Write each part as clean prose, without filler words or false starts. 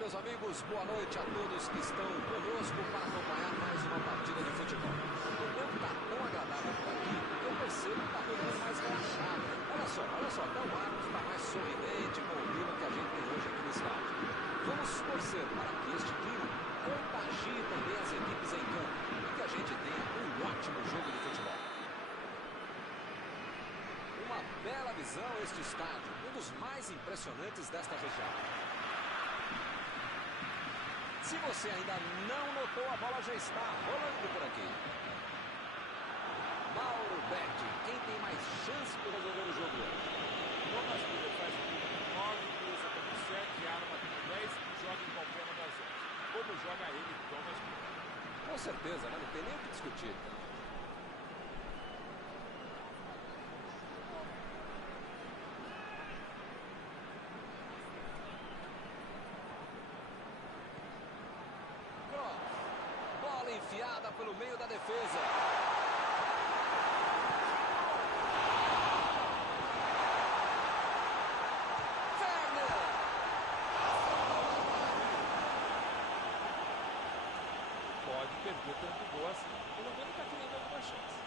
meus amigos, boa noite a todos que estão conosco para acompanhar mais uma partida de futebol. O tempo está tão agradável por aqui que eu percebo que está todo mundo mais relaxado. Olha só, até o Marcos está mais sorridente com o clima que a gente tem hoje aqui no estádio. Vamos torcer para que este clima contagie também as equipes em campo e que a gente tenha um ótimo jogo de futebol. Uma bela visão este estádio, um dos mais impressionantes desta região. Se você ainda não notou, a bola já está rolando por aqui. Mauro Betti, quem tem mais chance de resolver o jogo hoje? Thomas Müller faz o time com 9, Luiz com 7, Arma com 10 e joga em qualquer uma das 11. Como joga ele, Thomas Müller? Com certeza, né? Não tem nem o que discutir. Bola enfiada pelo meio da defesa. Pode perder tanto gol assim. Pelo menos está criando alguma chance.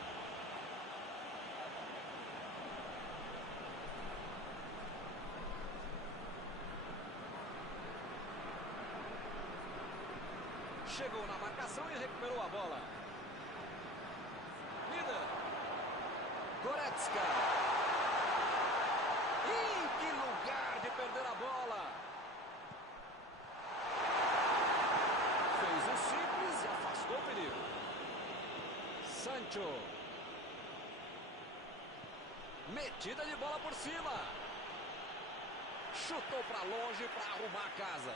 Chegou na marcação e recuperou a bola. Miller. Goretzka. Que lugar de perder a bola. Fez o simples e afastou o perigo. Sancho. Metida de bola por cima. Chutou para longe para arrumar a casa.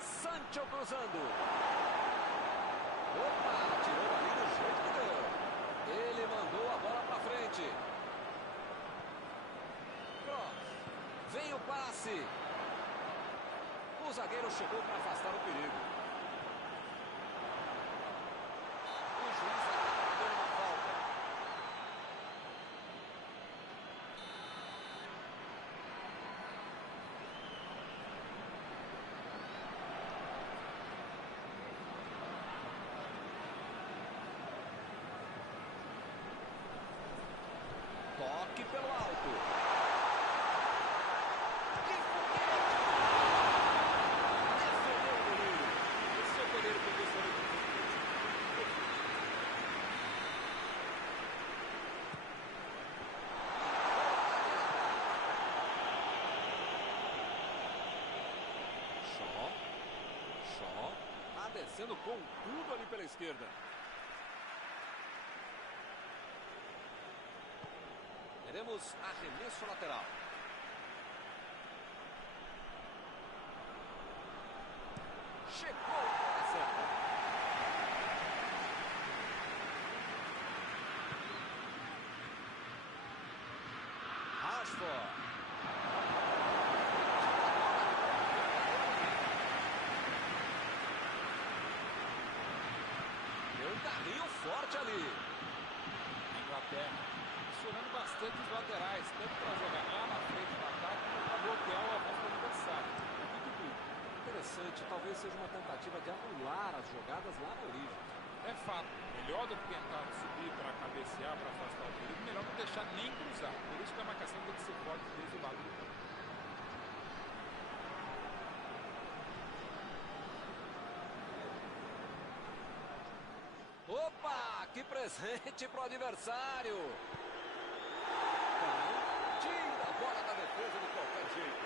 Sancho cruzando. Opa, tirou ali do jeito que deu. Ele mandou a bola para frente. Cross. Vem o passe. O zagueiro chegou para afastar o perigo. O juiz acaba dando uma falta. Toque pelo alto. Que foguete! Defendeu o goleiro. Esse é o goleiro que eu gostaria de ver. Shaw. Tá descendo com tudo ali pela esquerda. Teremos arremesso lateral. Chegou a certa. Rashford. Deu um carrinho forte ali. Inglaterra pressionando bastante os laterais, tanto para jogar lá na frente do ataque, como para bloquear o avanço do adversário. Muito duro. Interessante, talvez seja uma tentativa de anular as jogadas lá na origem. É fato, melhor do que tentar subir para cabecear, para afastar o perigo, melhor não deixar nem cruzar. Por isso que a marcação tem que ser forte desde o lado do campo. Opa, que presente pro adversário. Tira a bola da defesa de qualquer jeito.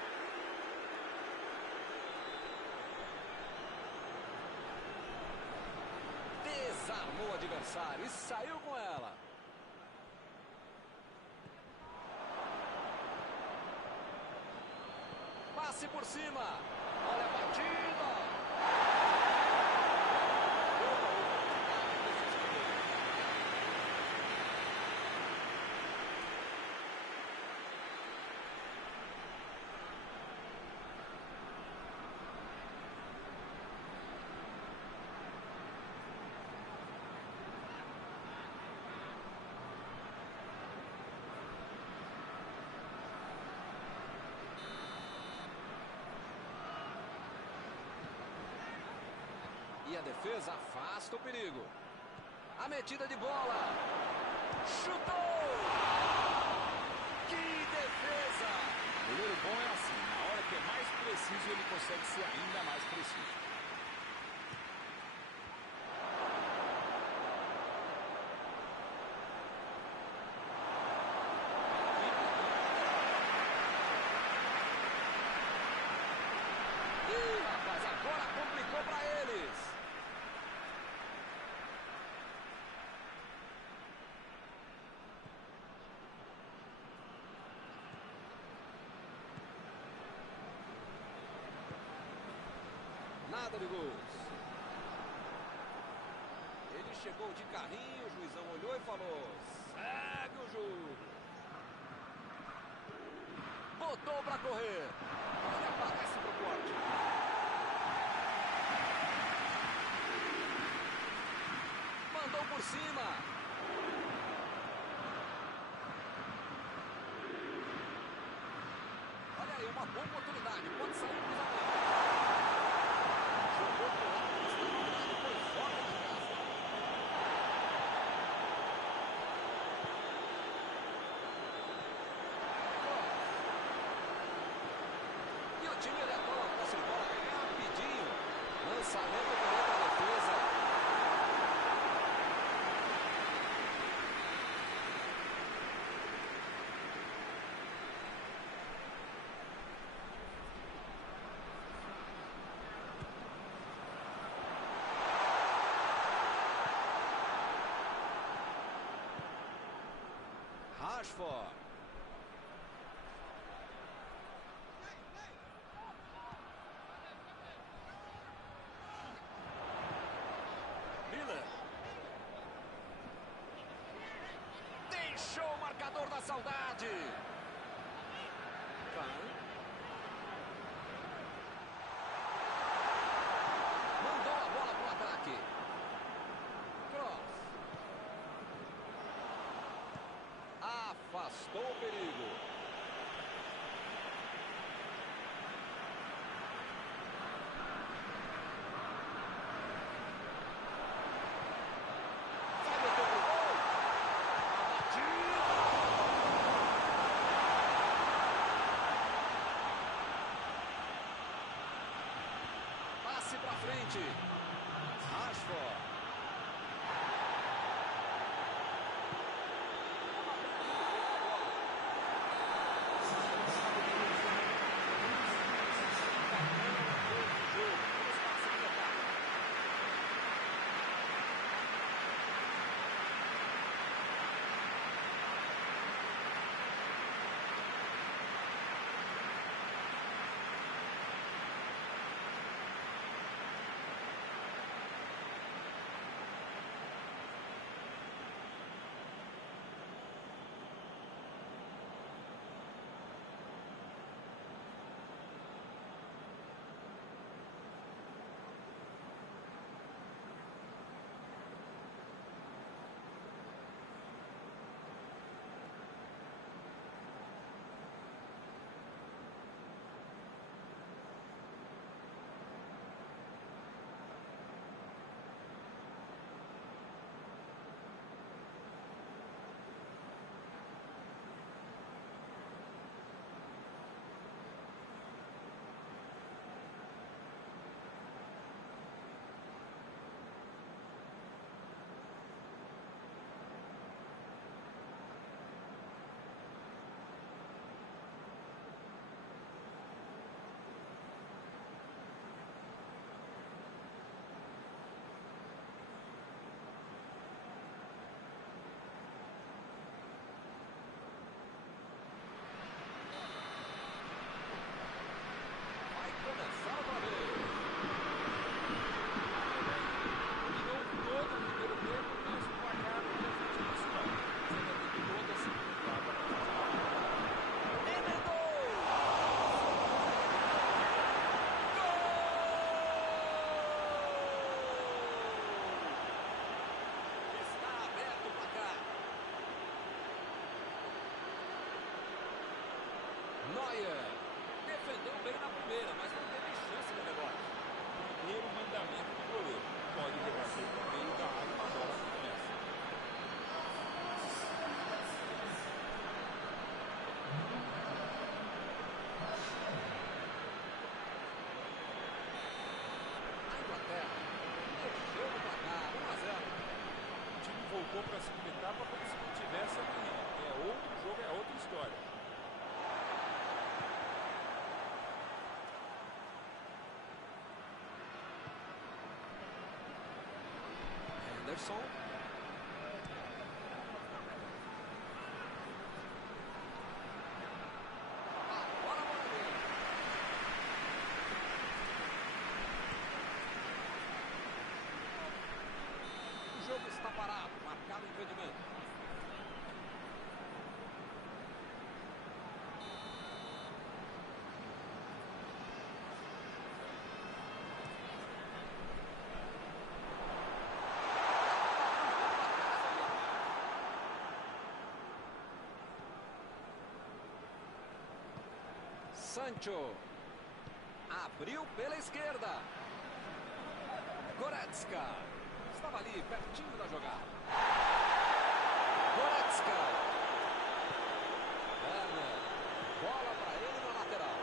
Desarmou o adversário e saiu com ela. Passe por cima. Olha a batida. a defesa afasta o perigo. A metida de bola. Chutou! Que defesa! O goleiro bom é assim, na hora que é mais preciso, ele consegue ser ainda mais preciso. Ih, rapaz, agora complicou para eles. Nada de gols. Ele chegou de carrinho, o juizão olhou e falou: segue o jogo. Botou para correr. Ele aparece pro corte. Mandou por cima. Olha aí, uma boa oportunidade. Pode sair o cruzamento. Jogou pro lado, está mandado, foi fora da casa. E o time retorna a posse de bola rapidinho. Lançamento direto à defesa. Rashford. Miller. Deixou o marcador da saudade. Vai. Mandou a bola pro ataque. Cross. Afastou o perigo. Vai meter pro gol. A batida. Passe pra frente. Rashford. for para a segunda etapa como se não tivesse amanhã. É outro jogo, é outra história. Henderson. Agora a bola dele. O jogo está parado, marcado o impedimento. Sancho. Abriu pela esquerda. Goretzka. Estava ali, pertinho da jogada. Goretzka. Werner. Bola para ele na lateral.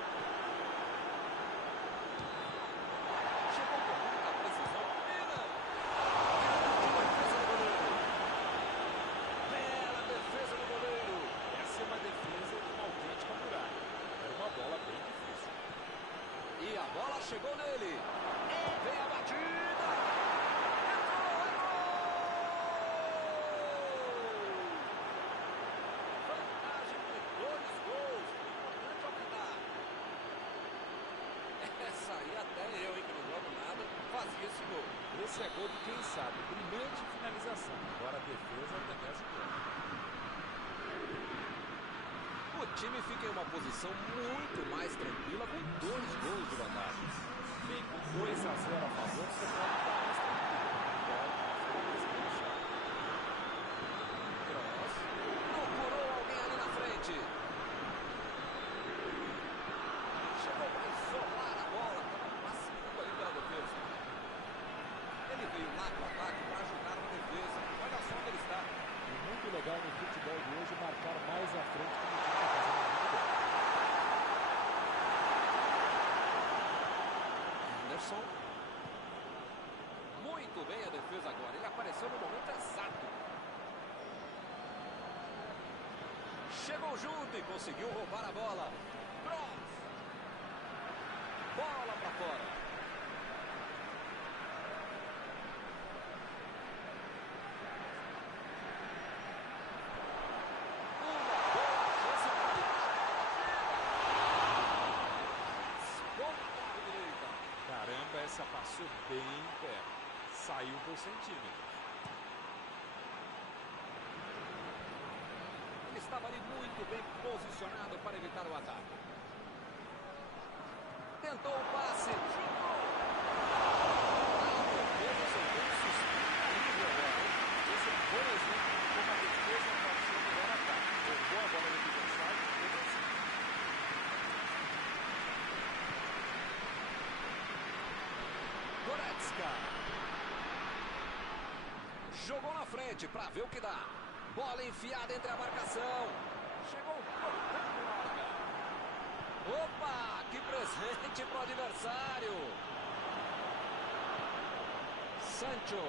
Chegou com muita precisão. Miller. Bela defesa do goleiro. Essa é uma defesa de uma autêntica muralha. Era uma bola bem difícil. E a bola chegou nele. Vem a batida. Entrou, é gol! Vantagem de 2 gols. Importante aumentar. Essa aí até eu, hein, que não jogo nada, fazia esse gol. Esse é gol de quem sabe. Brilhante finalização. Agora a defesa também ajudou. O time fica em uma posição muito mais tranquila com 2 gols de vantagem. Bem, com 2-0 a favor, você pode estar mais tranquilo. Pode ficar mais relaxado. Cross. Procurou alguém ali na frente. Chegou para isolar a bola. Estava passando ali pela defesa. Ele veio lá para o ataque para ajudar na defesa. Olha só onde ele está. E muito legal no futebol de hoje marcar mais à frente como o time está fazendo muito bem. Henderson. Muito bem a defesa agora. Ele apareceu no momento exato. Chegou junto e conseguiu roubar a bola. Cross. Bola para fora. Uma boa chance para ele. Ponta direita. Caramba, essa passou bem perto. Saiu por centímetros. Ele estava ali muito bem posicionado para evitar o ataque. Tentou o passe. Chutou. A defesa soltou um suspiro incrível agora, hein? Esse é um bom exemplo de como a defesa pode ser o melhor ataque. Roubou a bola do adversário e fez assim. Goretzka. Jogou na frente para ver o que dá. Bola enfiada entre a marcação. Chegou cortando na larga. Opa, que presente para o adversário. Sancho.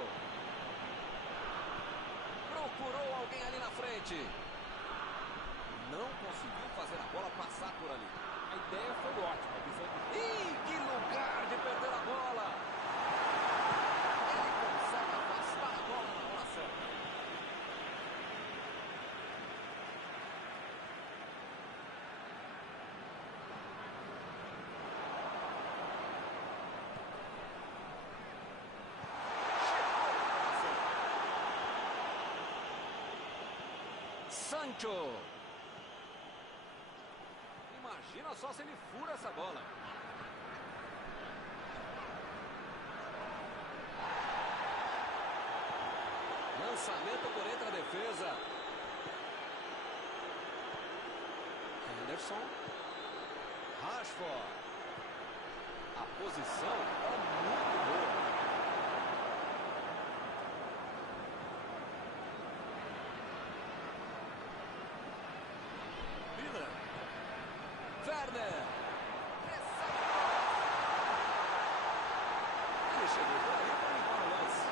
Procurou alguém ali na frente. Não conseguiu fazer a bola passar por ali. A ideia foi ótima, visando Ih, que lugar de perder a bola. Ele consegue afastar a bola na hora certa. Sancho. Imagina só se ele fura essa bola. Lançamento por entre a defesa. Henderson. Rashford. A posição é muito boa. Miller. Werner. Recebe. Ele chegou por ali para limpar o lance.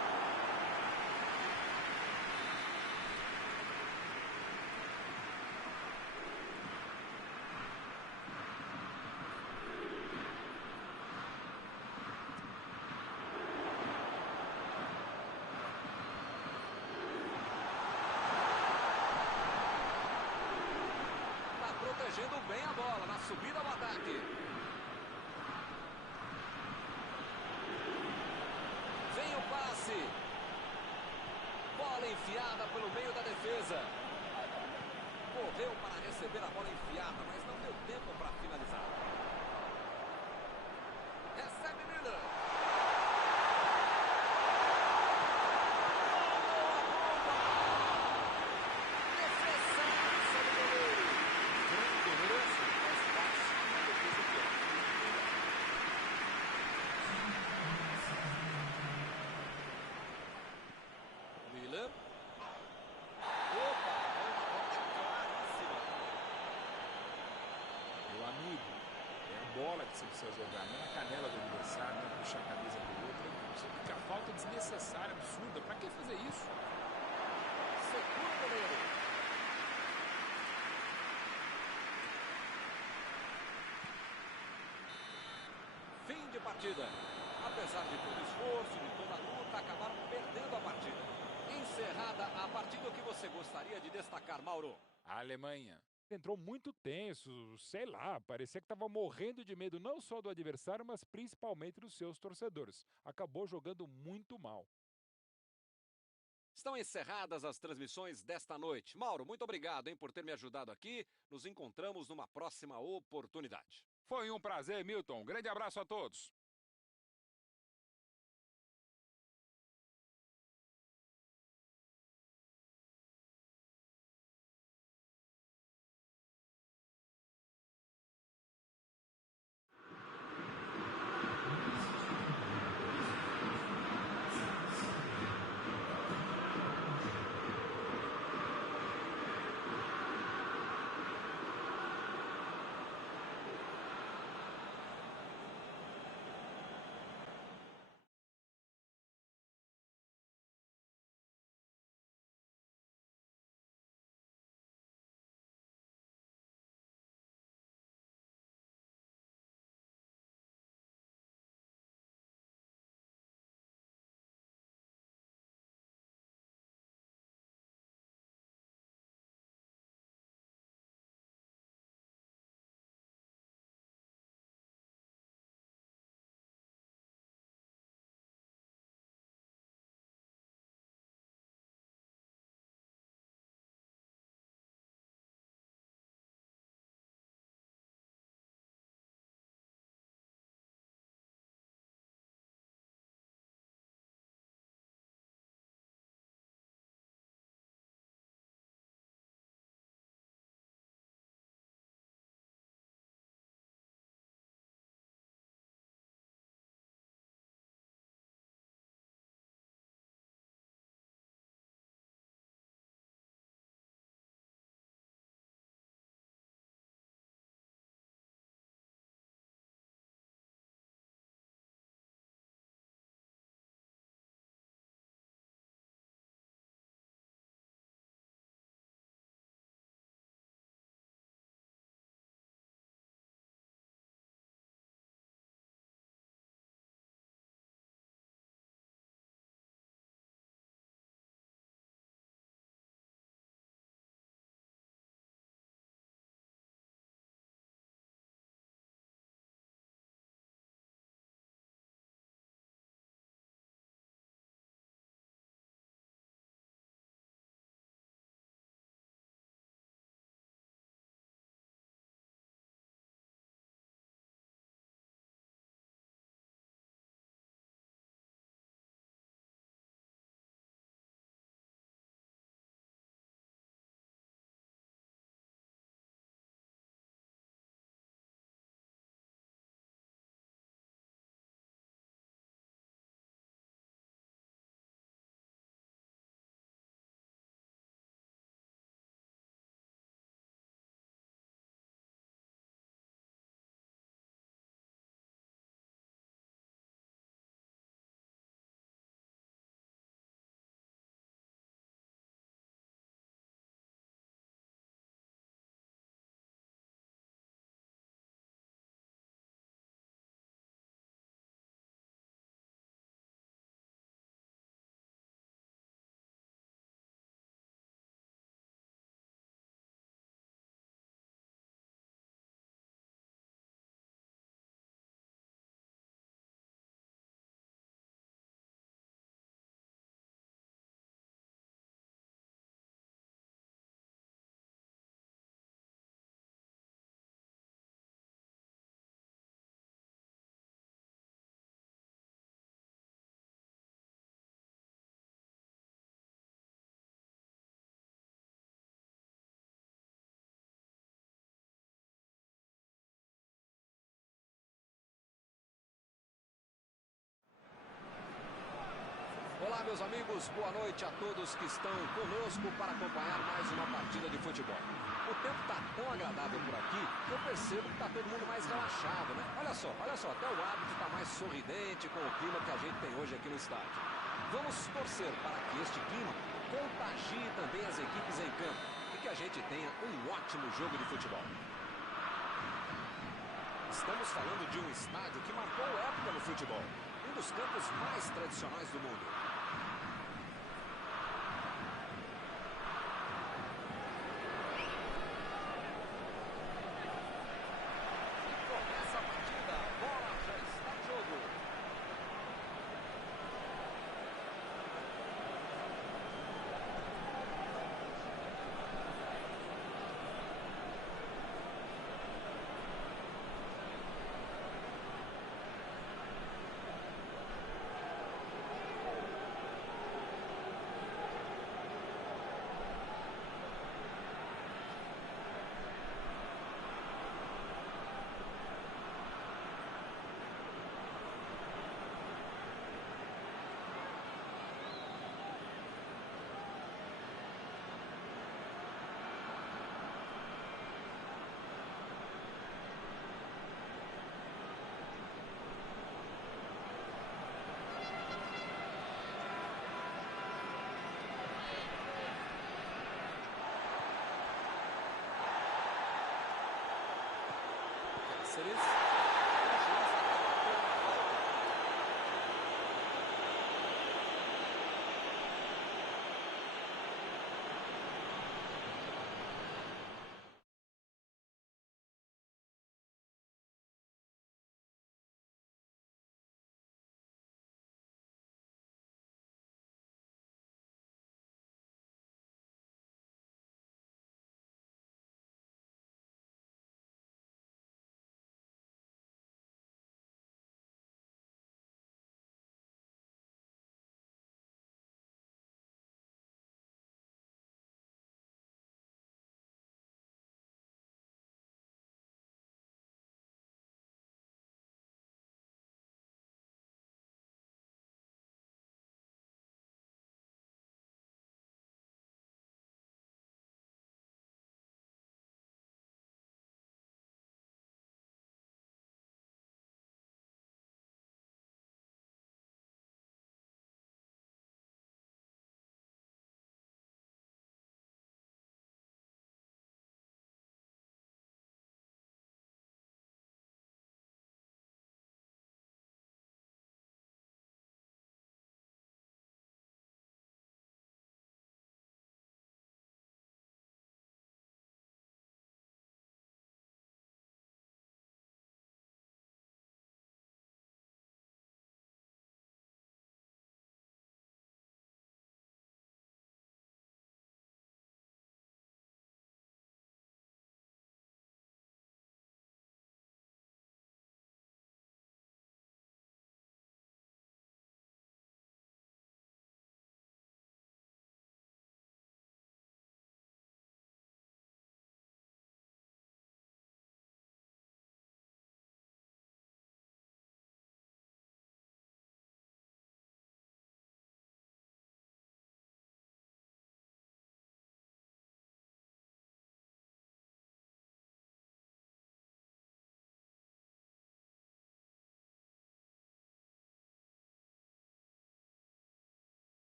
protegendo bem a bola na subida ao ataque. Vem o passe. Bola enfiada pelo meio da defesa. Correu para receber a bola enfiada, mas não deu tempo para finalizar. Recebe Miller. Miller. Opa, claríssima. Meu amigo, é a bola que você precisa jogar, não na canela do adversário, não puxar a camisa do outro. Isso fica falta desnecessária, absurda. Pra que fazer isso? Segura o goleiro. Fim de partida. Apesar de todo o esforço, de toda a luta, acabaram perdendo a partida. Encerrada a partida, o que você gostaria de destacar, Mauro? A Alemanha entrou muito tenso, sei lá, parecia que estava morrendo de medo não só do adversário, mas principalmente dos seus torcedores. Acabou jogando muito mal. Estão encerradas as transmissões desta noite. Mauro, muito obrigado, por ter me ajudado aqui. Nos encontramos numa próxima oportunidade. Foi um prazer, Milton. Um grande abraço a todos. meus amigos, boa noite a todos que estão conosco para acompanhar mais uma partida de futebol. O tempo está tão agradável por aqui que eu percebo que está todo mundo mais relaxado, né? Olha só, até o árbitro está mais sorridente com o clima que a gente tem hoje aqui no estádio. Vamos torcer para que este clima contagie também as equipes em campo e que a gente tenha um ótimo jogo de futebol. Estamos falando de um estádio que marcou época no futebol, um dos campos mais tradicionais do mundo.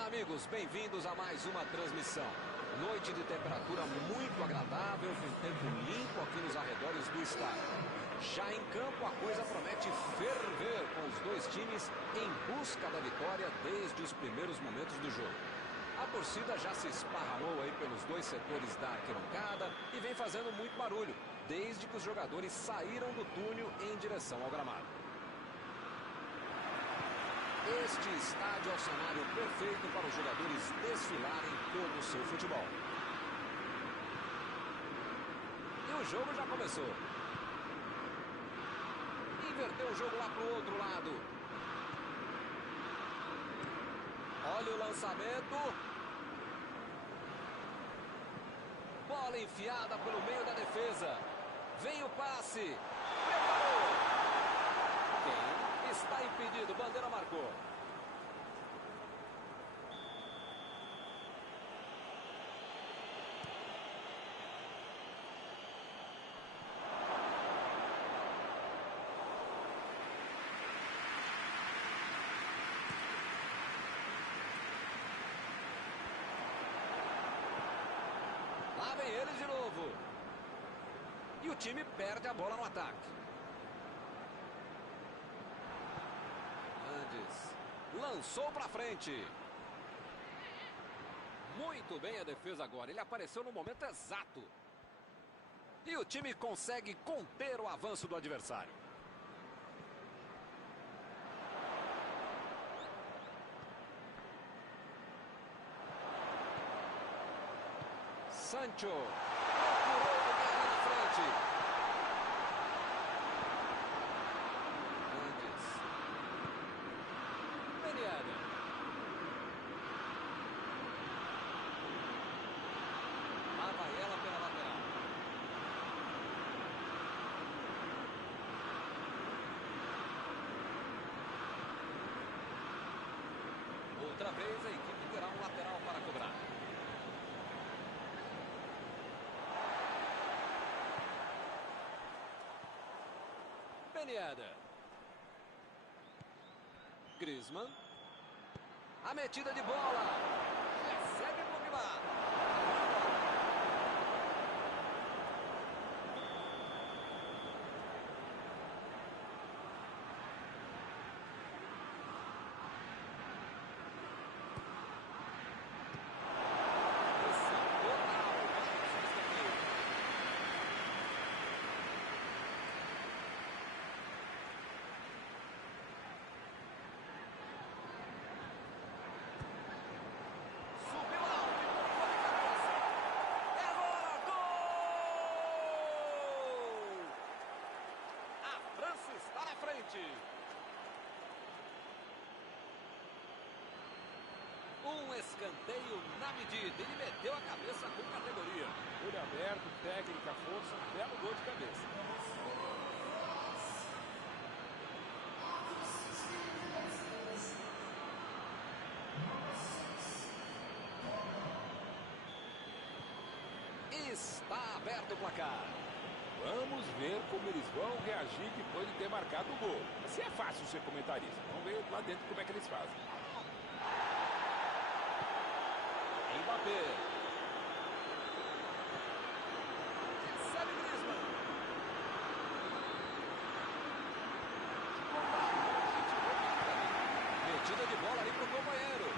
Olá, amigos, bem-vindos a mais uma transmissão. Noite de temperatura muito agradável, com tempo limpo aqui nos arredores do estádio. Já em campo, a coisa promete ferver, com os dois times em busca da vitória desde os primeiros momentos do jogo. A torcida já se esparramou aí pelos dois setores da arquibancada e vem fazendo muito barulho, desde que os jogadores saíram do túnel em direção ao gramado. Este estádio é o cenário perfeito para os jogadores desfilarem como o seu futebol. E o jogo já começou. Inverteu o jogo lá para o outro lado. Olha o lançamento. Bola enfiada pelo meio da defesa. Vem o passe. Preparou. Quem está impedido? Bandeira marcou. Lá vem eles de novo. E o time perde a bola no ataque. Andes lançou para frente. Muito bem a defesa agora. Ele apareceu no momento exato. E o time consegue conter o avanço do adversário. Sancho procurou ganhar na frente. Andes. Meniada. Lá vai ela pela lateral. Outra vez a equipe terá um lateral para cobrar. Meniada. Griezmann. A metida de bola. Recebe Pogba. Está na frente. Um escanteio na medida. Ele meteu a cabeça com categoria. Olho aberto, técnica, força, um belo gol de cabeça. Está aberto o placar. Vamos ver como eles vão reagir depois de ter marcado o gol. Assim é fácil ser comentarista. Vamos ver lá dentro como é que eles fazem. Mbappé. Recebe Griezmann. Metida de bola ali para o companheiro.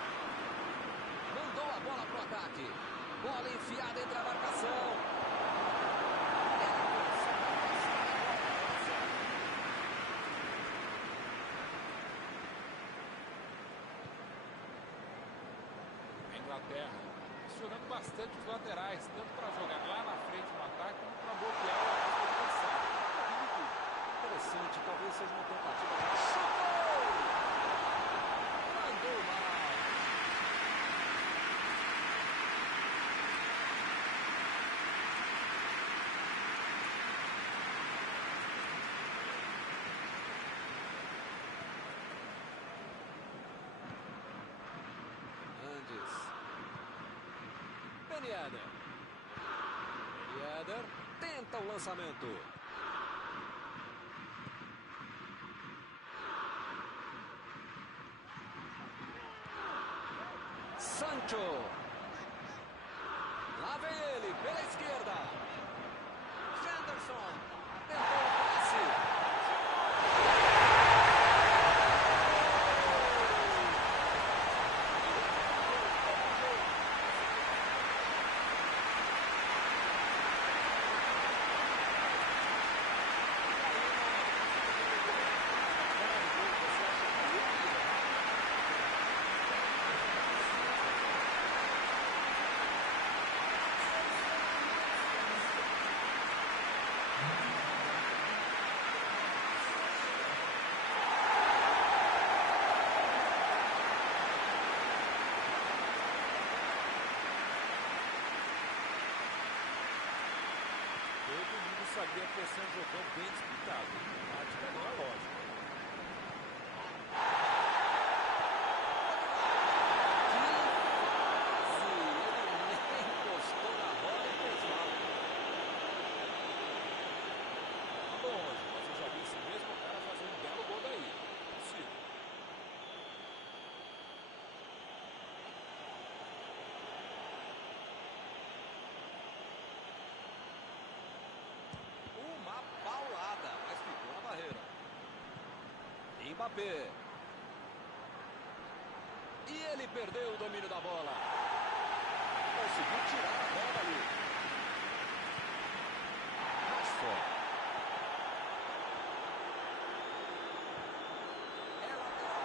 Mandou a bola para o ataque. Bola enfiada entre a marcação. Inglaterra, acionando bastante os laterais, tanto para jogar lá na frente no ataque, como para bloquear o ataque adversário. Interessante, talvez seja uma tentativa de chutou! Mandou mal. Meniada. Meniada tenta o lançamento. Sancho. Lá vem ele, pela esquerda. Henderson. Tentou o passe. Sabia que ia ser um jogão bem disputado. A tática não é lógica. Ele nem encostou na bola e fez falta. Longe, mas eu já vi esse mesmo cara fazer um belo gol daí. Possível. Uma paulada, mas ficou na barreira. Mbappé. E ele perdeu o domínio da bola. Conseguiu tirar a bola ali. Rashford. É lateral.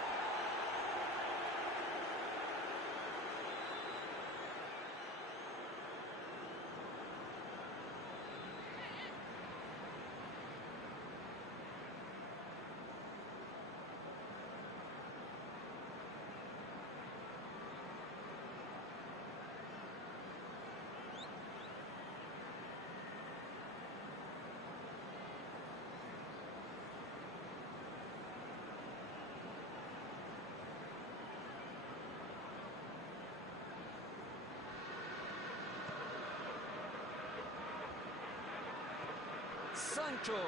Sancho.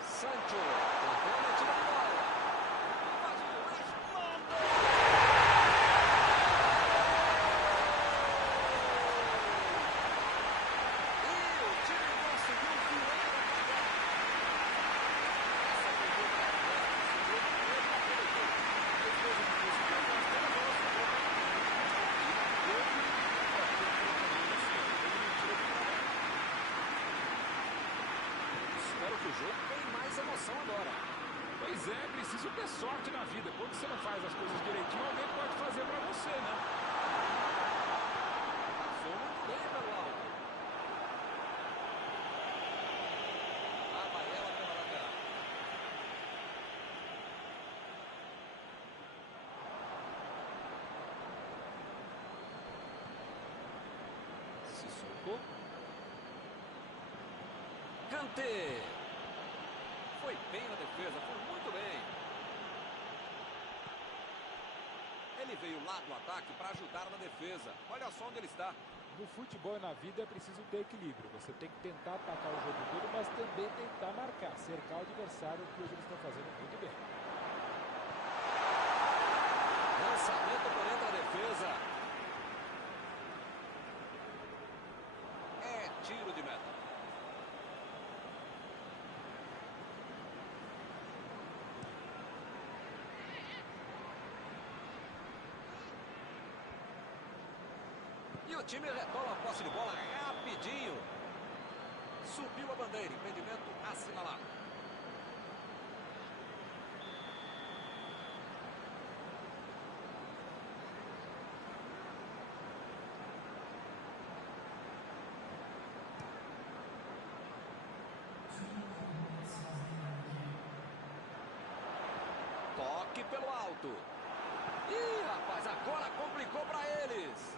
Sancho. Tentou a metida de bola. Invadiu. Mandou. E o time conseguiu virar a jogada. Essa foi boa para a Atlético. Segurou na frente daquele jogo. Depois do início do jogo, a bola sobrou para o Espero que o jogo tenha mais emoção agora. Pois é, preciso ter sorte na vida. Quando você não faz as coisas direitinho, alguém pode fazer pra você, né? Passou muito bem pelo alto. Lá vai ela pela lateral. Sissoko. Kanté. Foi bem na defesa, foi muito bem. Ele veio lá do ataque para ajudar na defesa. Olha só onde ele está. No futebol e na vida é preciso ter equilíbrio. Você tem que tentar atacar o jogo todo, mas também tentar marcar, cercar o adversário, que hoje eles estão fazendo muito bem. Lançamento por entre a defesa. É tiro de meta. E o time retoma a posse de bola rapidinho. Subiu a bandeira, impedimento assinalado. Toque pelo alto. Ih, rapaz, agora complicou para eles.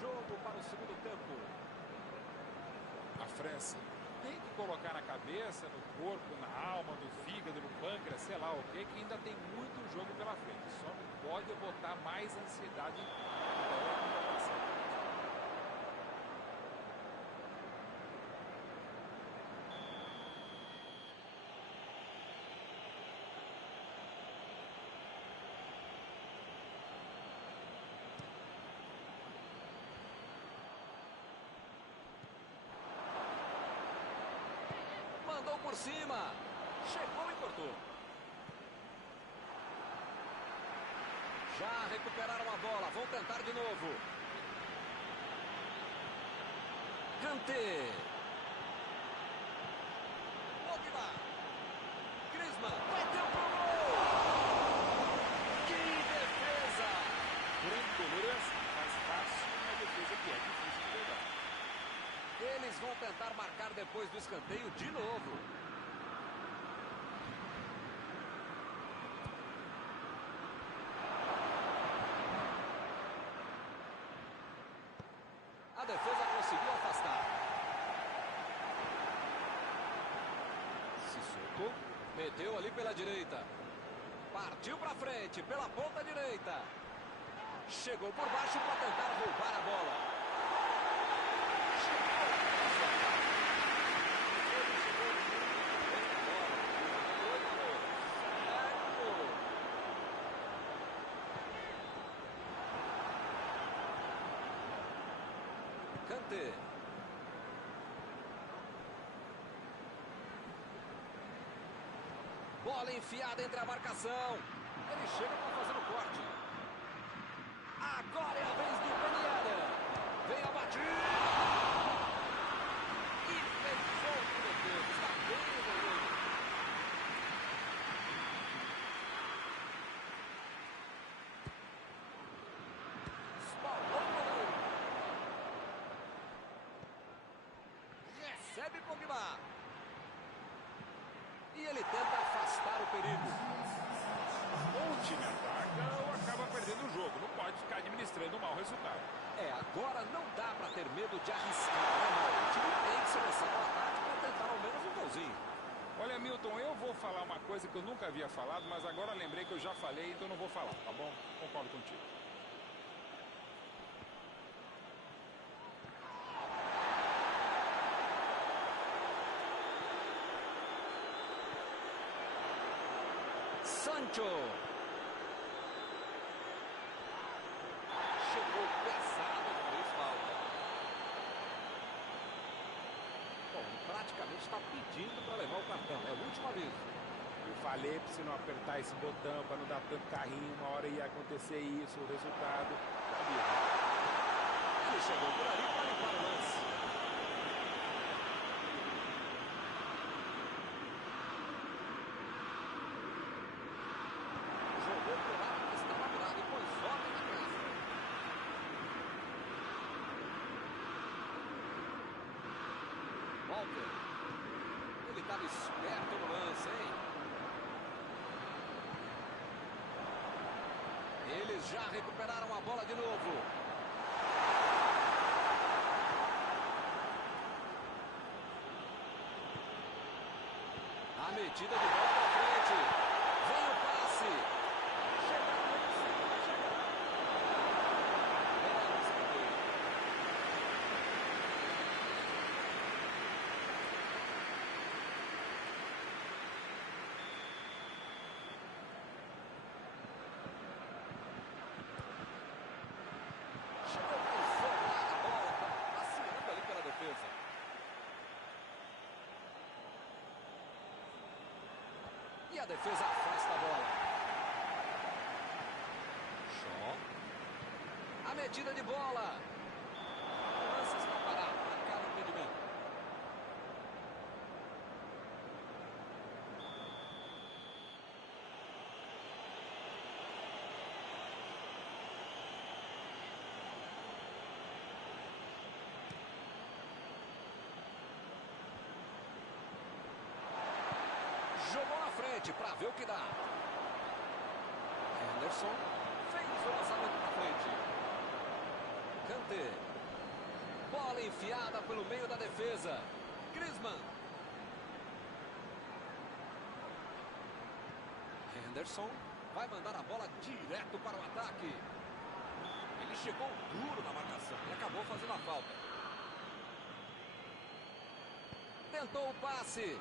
jogo para o segundo tempo. A França tem que colocar na cabeça, no corpo, na alma, no fígado, no pâncreas, sei lá o que ainda tem muito jogo pela frente. Só não pode botar mais ansiedade em tudo. Mandou por cima. Chegou e cortou. Já recuperaram a bola. Vão tentar de novo. Kanté. Pogba. Griezmann. Bateu pro gol. Que defesa. Por endurance, mais fácil, uma defesa que é difícil de jogar. Eles vão tentar marcar depois do escanteio de novo. A defesa conseguiu afastar. Sissoko meteu ali pela direita. Partiu para frente, pela ponta direita. Chegou por baixo para tentar roubar a bola. Kanté. Bola enfiada entre a marcação. Ele chega para fazer o corte. Agora é a vez do Ben Yedder. Vem a batida. E fechou o defesa. Está bem resolvido. Espalhou o goleiro. Recebe Pogba. E ele tenta afastar o perigo. Ou o time ataca ou acaba perdendo o jogo. Não pode ficar administrando um mau resultado. Agora não dá para ter medo de arriscar, né, Mauro? O time tem que se lançar ao ataque para tentar ao menos um golzinho. Olha, Milton, eu vou falar uma coisa que eu nunca havia falado, mas agora lembrei que eu já falei, então não vou falar, tá bom? Concordo contigo. Sancho. Chegou pesado, fez falta. Bom, praticamente está pedindo para levar o cartão. É o último aviso. Eu falei pra você não apertar esse botão, pra não dar tanto carrinho, uma hora ia acontecer isso, o resultado. Sabia, né? Ele chegou por ali para limpar o lance. Jogou pro lado que estava virado e pôs ordem na casa. Walter. Ele estava esperto no lance, hein? Eles já recuperaram a bola de novo. A metida de bola para frente. Vem o passe. Chega no escanteio. Chegou para isolar a bola. Tá passeando ali pela defesa. E a defesa afasta a bola. Shaw. A metida de bola. O lance está parado. Marcado o impedimento. Jogou na frente para ver o que dá. Henderson fez o lançamento para frente. Kanté. Bola enfiada pelo meio da defesa. Griezmann. Henderson vai mandar a bola direto para o ataque. Ele chegou duro na marcação e acabou fazendo a falta. Tentou o passe.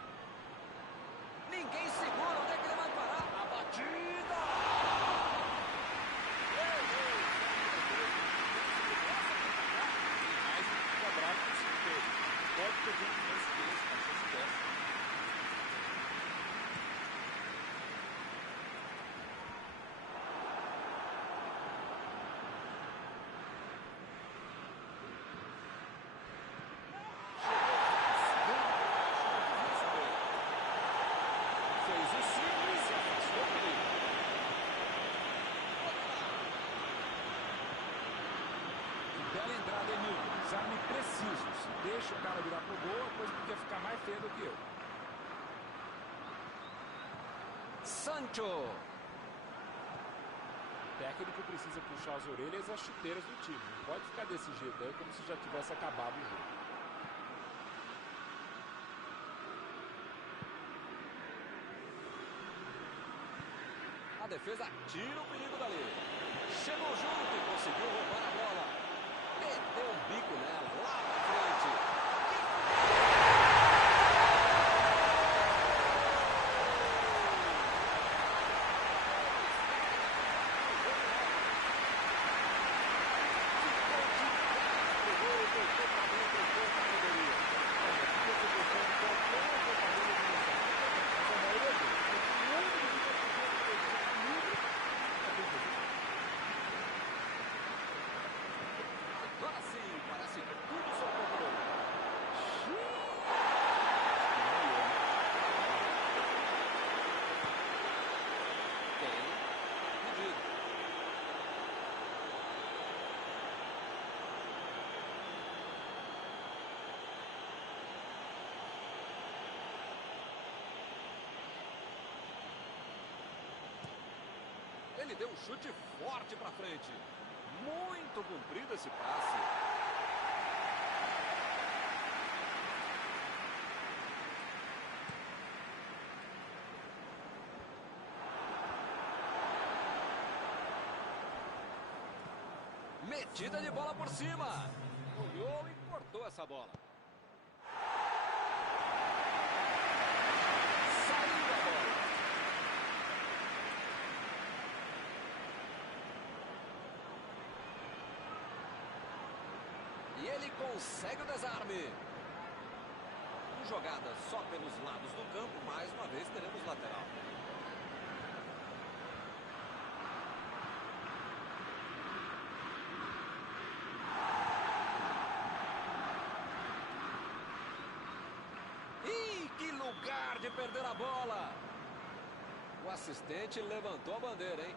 Ninguém segura. Onde é que ele vai parar? A batida! Mais um que fica bravo com o setor. Pode perder um lance desse, uma chance dessa. Bela entrada, Emildo. Desarme preciso. Se deixa o cara virar pro gol, a coisa podia ficar mais feia do que eu. Sancho. O técnico precisa puxar as orelhas e as chuteiras do time. Não pode ficar desse jeito aí como se já tivesse acabado o jogo. A defesa tira o perigo dali. Chegou junto e conseguiu roubar a bola. Meteu um bico nela, lá na frente. Agora sim, parece que tudo sob controle. Tem pedido. Ele deu um chute forte para frente. Muito comprido esse passe. Metida de bola por cima. Olhou e cortou essa bola. Saiu a bola. E ele consegue o desarme. Com jogada só pelos lados do campo, mais uma vez teremos lateral. Ih, que lugar de perder a bola! O assistente levantou a bandeira, hein?